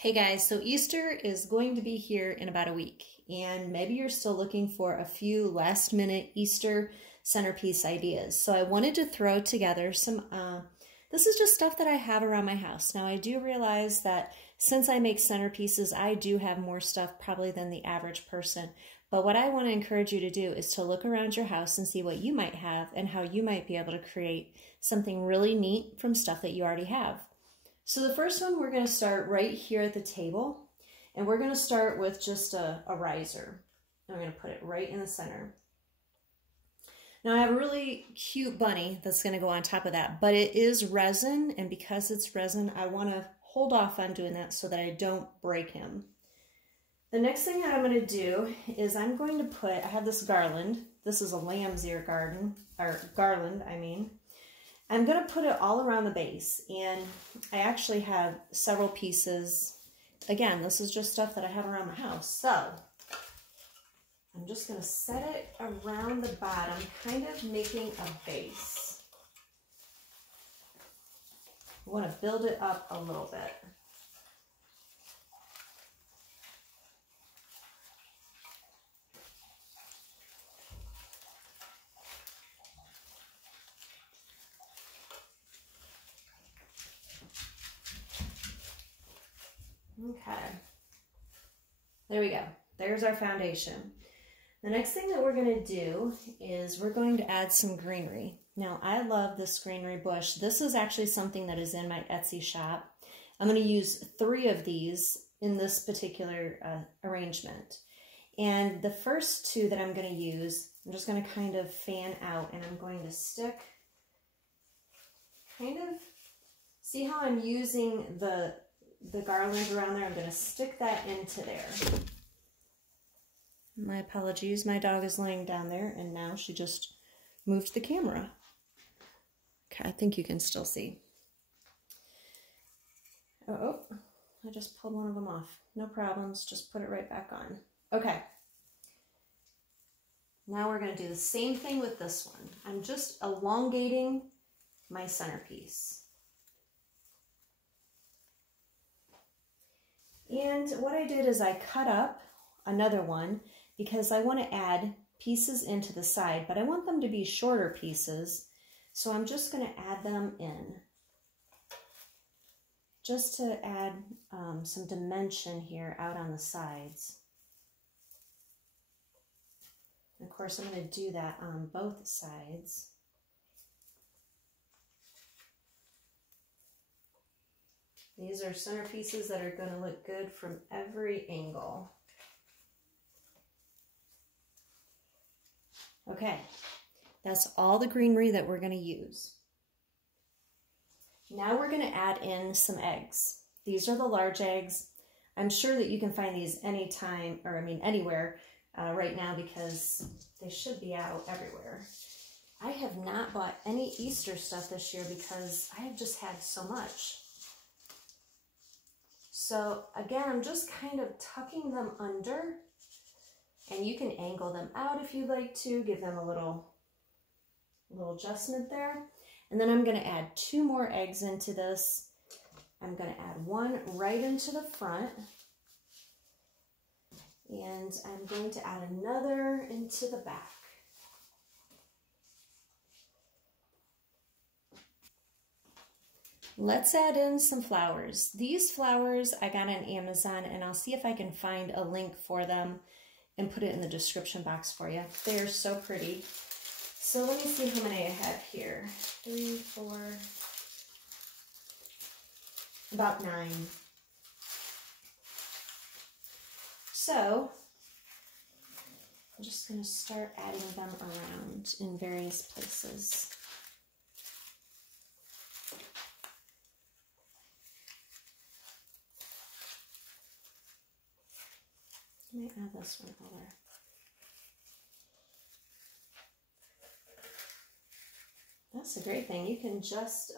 Hey guys, so Easter is going to be here in about a week, and maybe you're still looking for a few last minute Easter centerpiece ideas. So I wanted to throw together some, this is just stuff that I have around my house. Now I do realize that since I make centerpieces, I do have more stuff probably than the average person. But what I want to encourage you to do is to look around your house and see what you might have and how you might be able to create something really neat from stuff that you already have. So the first one, we're going to start right here at the table, and we're going to start with just a riser. I'm going to put it right in the center. Now I have a really cute bunny that's going to go on top of that, but it is resin, and because it's resin, I want to hold off on doing that so that I don't break him. The next thing that I'm going to do is I'm going to put, I have this garland. This is a lamb's ear garland. I'm going to put it all around the base, and I actually have several pieces. Again, this is just stuff that I have around the house. So I'm just going to set it around the bottom, kind of making a base. I want to build it up a little bit. Okay, there we go. There's our foundation. The next thing that we're going to do is we're going to add some greenery. Now, I love this greenery bush. This is actually something that is in my Etsy shop. I'm going to use 3 of these in this particular arrangement. And the first 2 that I'm going to use, I'm just going to kind of fan out, and I'm going to stick, kind of, see how I'm using the garland around there? I'm going to stick that into there. My apologies, my dog is laying down there, and now she just moved the camera. Okay, I think you can still see. Oh, I just pulled one of them off. No problems, just put it right back on. Okay. Now we're going to do the same thing with this one. I'm just elongating my centerpiece. And what I did is I cut up another one because I want to add pieces into the side, but I want them to be shorter pieces. So I'm just going to add them in just to add some dimension here out on the sides. And of course, I'm going to do that on both sides. These are centerpieces that are going to look good from every angle. Okay, that's all the greenery that we're going to use. Now we're going to add in some eggs. These are the large eggs. I'm sure that you can find these anytime, or anywhere right now, because they should be out everywhere. I have not bought any Easter stuff this year because I have just had so much. So again, I'm just kind of tucking them under, and you can angle them out if you'd like to, give them a little adjustment there. And then I'm going to add 2 more eggs into this. I'm going to add one right into the front, and I'm going to add another into the back. Let's add in some flowers. These flowers I got on Amazon, and I'll see if I can find a link for them and put it in the description box for you. They're so pretty. So let me see how many I have here. 3, 4, about 9. So I'm just going to start adding them around in various places. Let me add this one over. That's a great thing. You can just,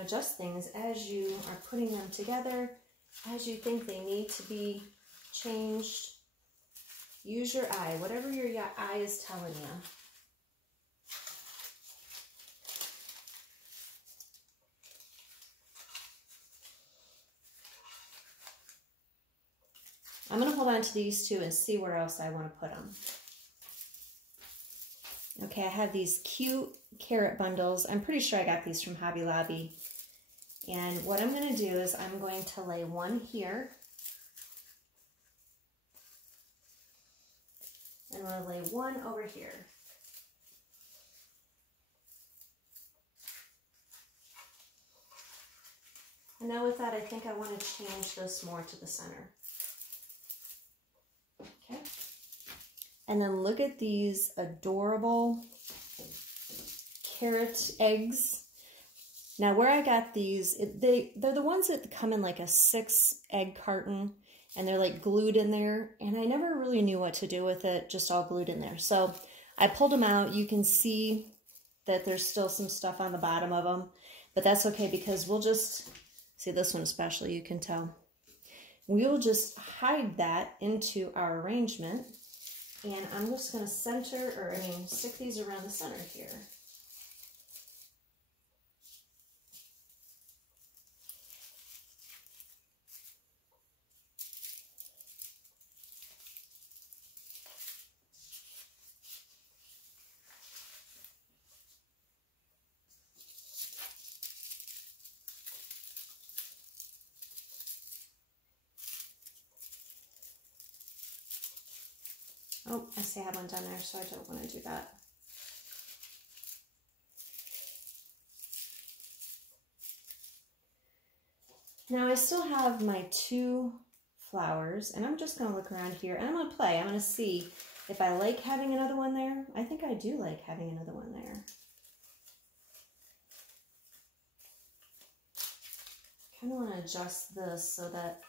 adjust things as you are putting them together, as you think they need to be changed. Use your eye, whatever your eye is telling you. I'm going to hold on to these two and see where else I want to put them. Okay, I have these cute carrot bundles. I'm pretty sure I got these from Hobby Lobby. And what I'm going to do is I'm going to lay one here. And I'm going to lay one over here. And now with that, I think I want to change this more to the center. Okay. And then look at these adorable carrot eggs. Now where I got these, they're the ones that come in like a 6-egg carton, and they're like glued in there, and I never really knew what to do with it, just all glued in there. So I pulled them out. You can see that there's still some stuff on the bottom of them, but that's okay because we'll just, see this one especially, you can tell. We'll just hide that into our arrangement, and I'm just going to stick these around the center here. Oh, I see I have one down there, so I don't want to do that. Now I still have my 2 flowers, and I'm just going to look around here, and I'm going to play. I'm going to see if I like having another one there. I think I do like having another one there. I kind of want to adjust this so that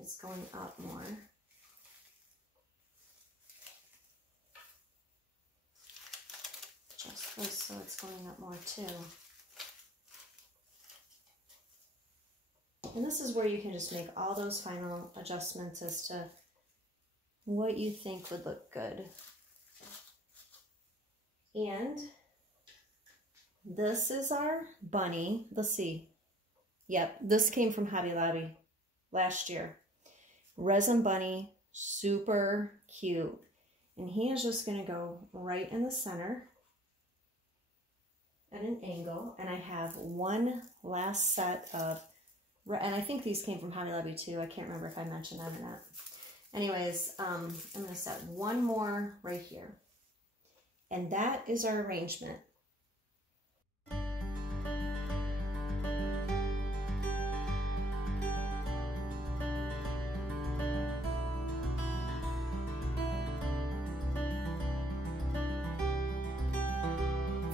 it's going up more. Adjust this so it's going up more too. And this is where you can just make all those final adjustments as to what you think would look good. And this is our bunny. Let's see. Yep, this came from Hobby Lobby last year. Resin bunny, super cute. And he is just going to go right in the center at an angle. And I have one last set of, and I think these came from Hobby Lobby too. I can't remember if I mentioned them or not. Anyways, I'm going to set one more right here. And that is our arrangement.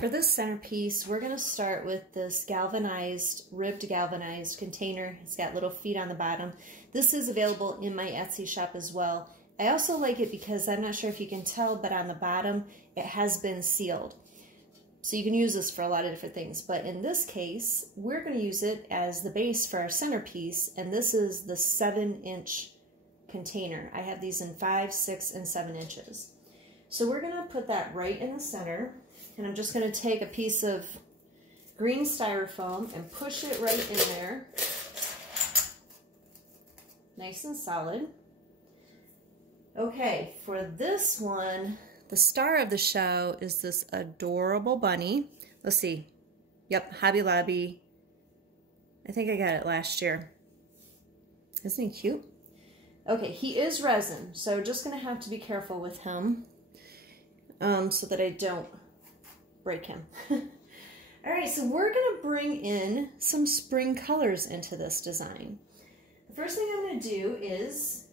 For this centerpiece, we're going to start with this ribbed galvanized container. It's got little feet on the bottom. This is available in my Etsy shop as well. I also like it because I'm not sure if you can tell, but on the bottom it has been sealed. So you can use this for a lot of different things. But in this case, we're going to use it as the base for our centerpiece, and this is the 7-inch container. I have these in 5, 6, and 7 inches. So we're going to put that right in the center. And I'm just going to take a piece of green styrofoam and push it right in there. Nice and solid. Okay, for this one, the star of the show is this adorable bunny. Let's see. Yep, Hobby Lobby. I think I got it last year. Isn't he cute? Okay, he is resin, so just going to have to be careful with him so that I don't break him. All right, so we're going to bring in some spring colors into this design. The first thing I'm going to do is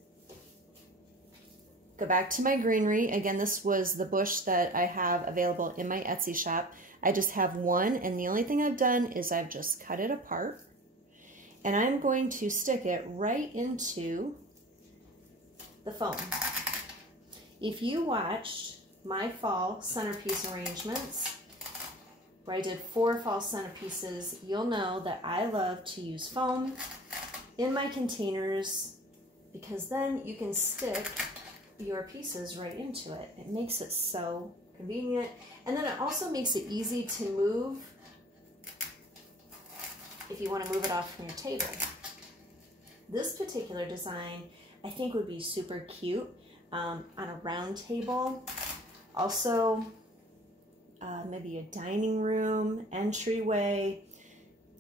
go back to my greenery. Again, this was the bush that I have available in my Etsy shop. I just have one, and the only thing I've done is I've just cut it apart, and I'm going to stick it right into the foam. If you watched my fall centerpiece arrangements, where I did 4 fall centerpieces, you'll know that I love to use foam in my containers because then you can stick your pieces right into it. It makes it so convenient, and then it also makes it easy to move if you want to move it off from your table. This particular design, I think would be super cute on a round table. Also, maybe a dining room, entryway,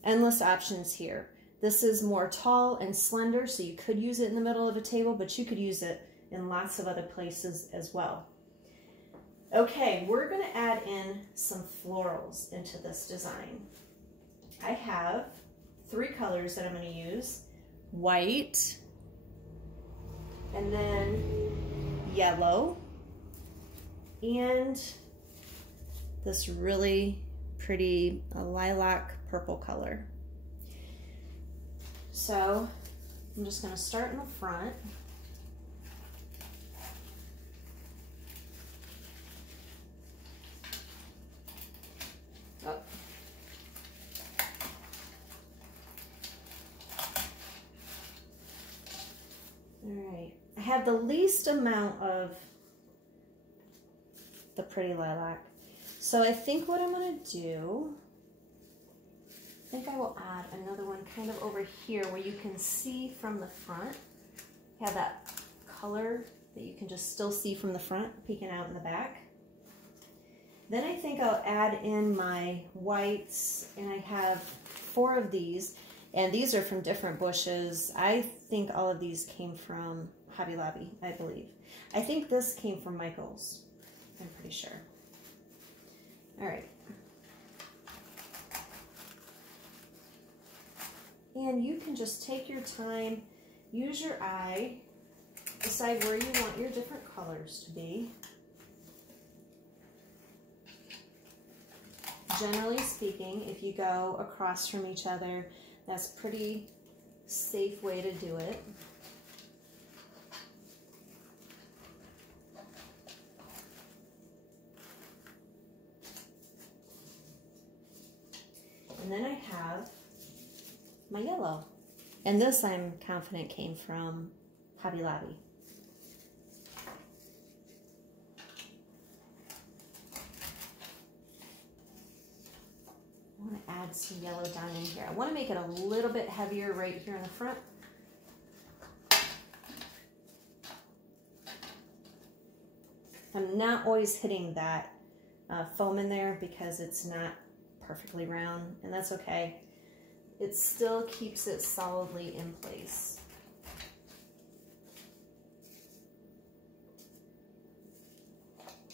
endless options here. This is more tall and slender, so you could use it in the middle of a table, but you could use it in lots of other places as well. Okay, we're gonna add in some florals into this design. I have 3 colors that I'm gonna use: white, and then yellow, and this really pretty lilac purple color. So I'm just going to start in the front. Oh. All right, I have the least amount of the pretty lilac. So I think what I'm going to do, I think I will add another one kind of over here where you can see from the front. Have that color that you can just still see from the front peeking out in the back. Then I think I'll add in my whites, and I have 4 of these, and these are from different bushes. I think all of these came from Hobby Lobby, I believe. I think this came from Michael's, I'm pretty sure. All right. And you can just take your time, use your eye, decide where you want your different colors to be. Generally speaking, if you go across from each other, that's a pretty safe way to do it. And then I have my yellow. And this I'm confident came from Hobby Lobby. I want to add some yellow down in here. I want to make it a little bit heavier right here in the front. I'm not always hitting that foam in there because it's not perfectly round, and that's okay. It still keeps it solidly in place.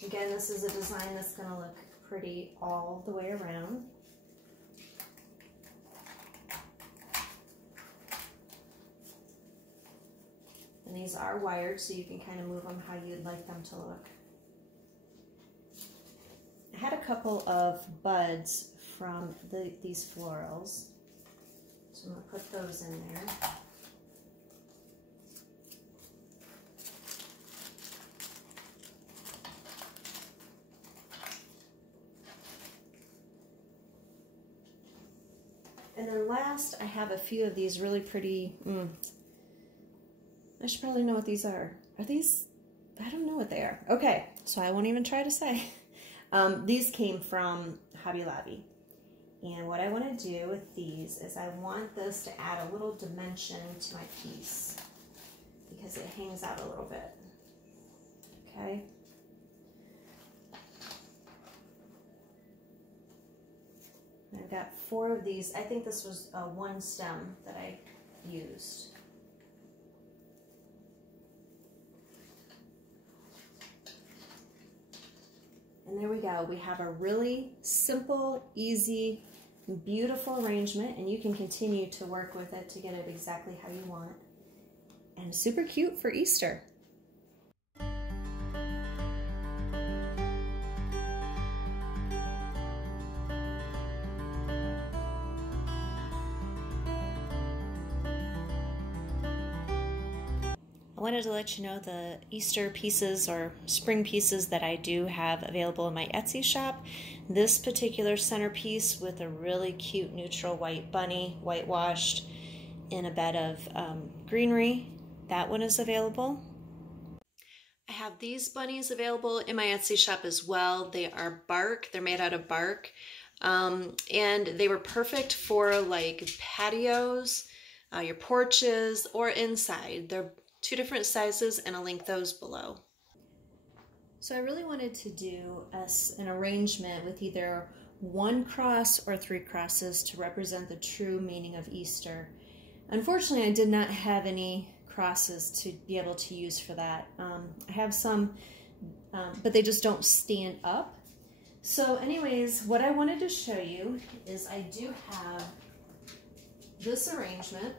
Again, this is a design that's going to look pretty all the way around. And these are wired, so you can kind of move them how you'd like them to look. I had a couple of buds from these florals, so I'm going to put those in there. And then last, I have a few of these really pretty, I should probably know what these are. Are these? I don't know what they are. Okay, so I won't even try to say. These came from Hobby Lobby. And what I want to do with these is I want this to add a little dimension to my piece because it hangs out a little bit. Okay. I've got 4 of these. I think this was one stem that I used. And there we go. We have a really simple, easy, beautiful arrangement, and you can continue to work with it to get it exactly how you want. And super cute for Easter. I wanted to let you know the Easter pieces or spring pieces that I do have available in my Etsy shop. This particular centerpiece with a really cute neutral white bunny, whitewashed in a bed of greenery, that one is available. I have these bunnies available in my Etsy shop as well. They are bark, they're made out of bark, and they were perfect for like patios, your porches, or inside. They're two different sizes, and I'll link those below. So I really wanted to do an arrangement with either one cross or three crosses to represent the true meaning of Easter. Unfortunately, I did not have any crosses to be able to use for that. I have some, but they just don't stand up. So anyways, what I wanted to show you is I do have this arrangement,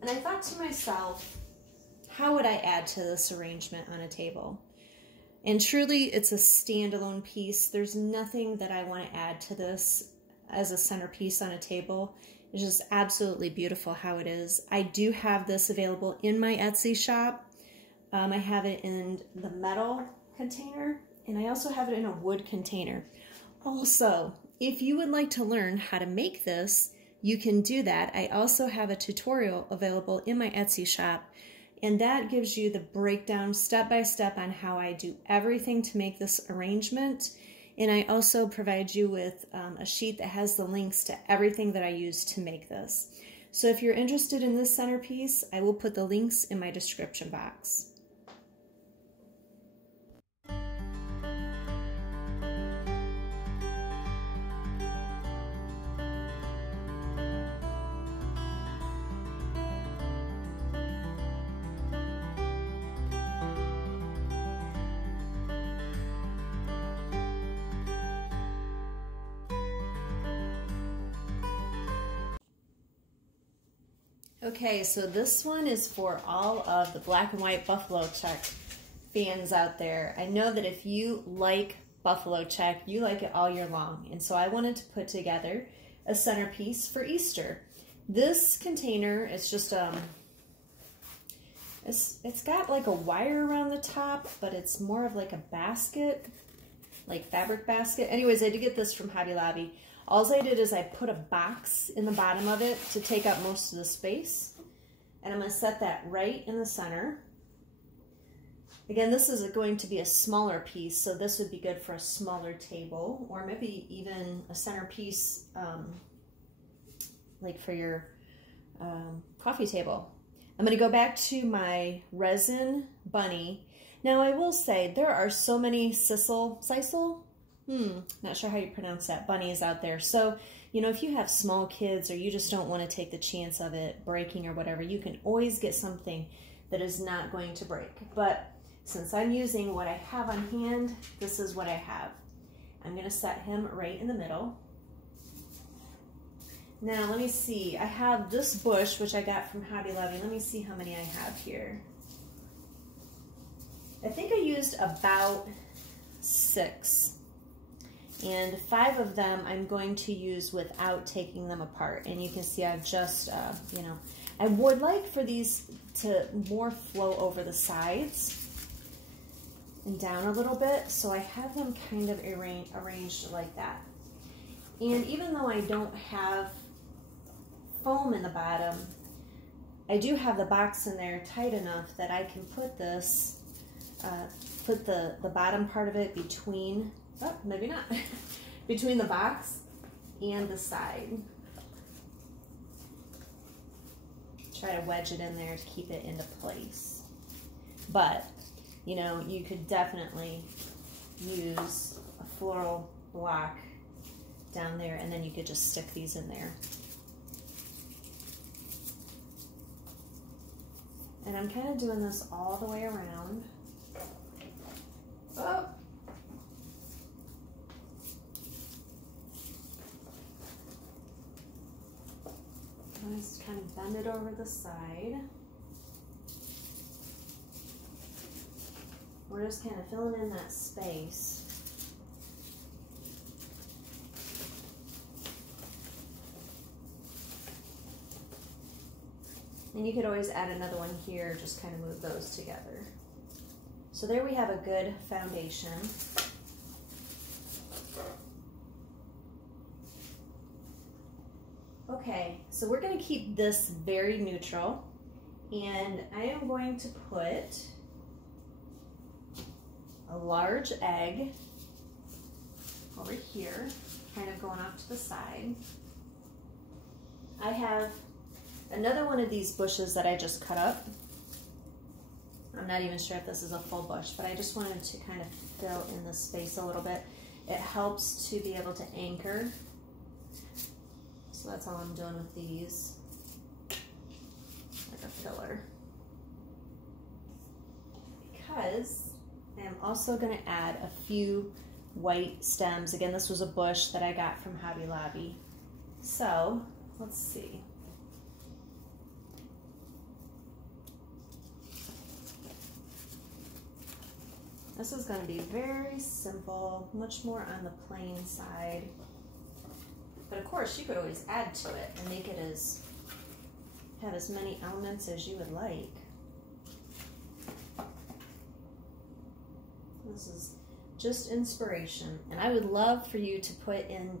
and I thought to myself, how would I add to this arrangement on a table? And truly, it's a standalone piece. There's nothing that I want to add to this as a centerpiece on a table. It's just absolutely beautiful how it is. I do have this available in my Etsy shop. I have it in the metal container, and I also have it in a wood container. Also, if you would like to learn how to make this, you can do that. I also have a tutorial available in my Etsy shop, and that gives you the breakdown step by step on how I do everything to make this arrangement. And I also provide you with a sheet that has the links to everything that I use to make this. So if you're interested in this centerpiece, I will put the links in my description box. Okay, so this one is for all of the black and white buffalo check fans out there. I know that if you like buffalo check, you like it all year long. And so I wanted to put together a centerpiece for Easter. This container is just, it's got like a wire around the top, but it's more of like a basket, like fabric basket. Anyways, I did get this from Hobby Lobby. All I did is I put a box in the bottom of it to take up most of the space. And I'm going to set that right in the center. Again, this is going to be a smaller piece, so this would be good for a smaller table, or maybe even a centerpiece like for your coffee table. I'm going to go back to my resin bunny. Now I will say there are so many sisal, not sure how you pronounce that, bunnies out there. So, you know, if you have small kids or you just don't want to take the chance of it breaking or whatever, you can always get something that is not going to break. But since I'm using what I have on hand, this is what I have. I'm going to set him right in the middle. Now, let me see. I have this bush, which I got from Hobby Lobby. Let me see how many I have here. I think I used about 6. And 5 of them I'm going to use without taking them apart. And you can see I've just, you know, I would like for these to more flow over the sides and down a little bit. So I have them kind of arranged like that. And even though I don't have foam in the bottom, I do have the box in there tight enough that I can put this, put the bottom part of it between, oh, maybe not, between the box and the side. Try to wedge it in there to keep it into place. But, you know, you could definitely use a floral block down there, and then you could just stick these in there. And I'm kind of doing this all the way around. Oh. Just kind of bend it over the side. We're just kind of filling in that space. And you could always add another one here, just kind of move those together. So there we have a good foundation. Okay, so we're going to keep this very neutral, and I am going to put a large egg over here, kind of going off to the side. I have another one of these bushes that I just cut up, I'm not even sure if this is a full bush, but I just wanted to kind of fill in the space a little bit. It helps to be able to anchor. So that's all I'm doing with these, like a filler. Because I am also going to add a few white stems. Again, this was a bush that I got from Hobby Lobby. So let's see. This is going to be very simple, much more on the plain side. But of course, you could always add to it and make it have as many elements as you would like. This is just inspiration. And I would love for you to put in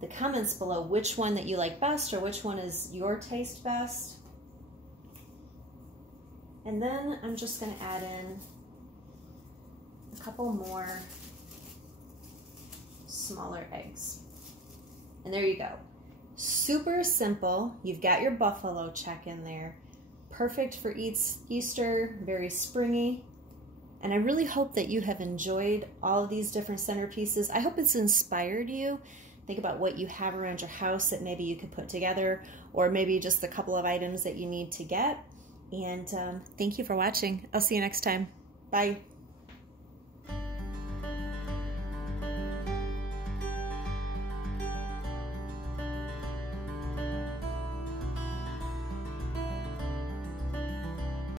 the comments below which one that you like best or which one is your taste best. And then I'm just going to add in a couple more smaller eggs. And there you go. Super simple. You've got your buffalo check in there. Perfect for Easter, very springy. And I really hope that you have enjoyed all of these different centerpieces. I hope it's inspired you. Think about what you have around your house that maybe you could put together, or maybe just a couple of items that you need to get. And thank you for watching. I'll see you next time. Bye.